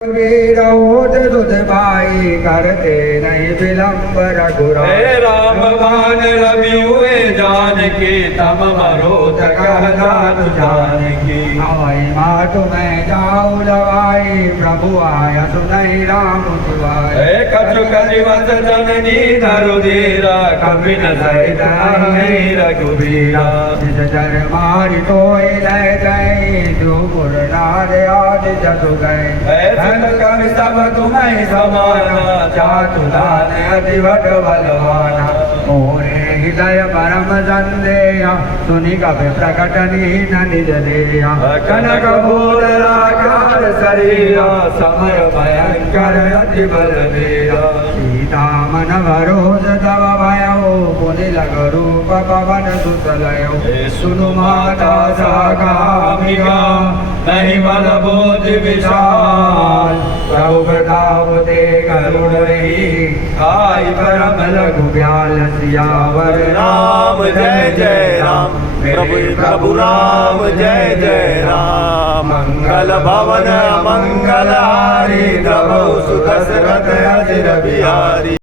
वीर ओज दुध भाई करते नहीं विलंब रघुरा। हे राम बाण रवि हुए जानकी तम मरोत कहला जानकी। आई माट में जाऊ लवाई प्रभु आया सुनई राम सुवाई। हे कछुक दिवस जननी धरुधीरा कपिन सहित नहीं रघुबीरा। जिस जर मारी तोय लय गई जो मुर नार आदि जसु गए। कर सब तुम्हें समाना जातु दान अधिवट बलवाना। मोरे हृदय परम संदेह सुनि कवि प्रकटनी निज देया। कनक भूराकार शरीरा समर भयंकर अति बलवीरा। सीता मन भरोस तव भयो पुनि लग रूप पवन सुतलयो। सुनु माता साकामिका नहीं बल बोध विशाल। प्रभु प्रताप ते करुण रही आई परम लघु ब्याल सियावर राम जय जय राम। प्रभु राम जय जय राम। मंगल भवन मंगल हारी प्रभु सुख दशरथ अजिर बिहारी।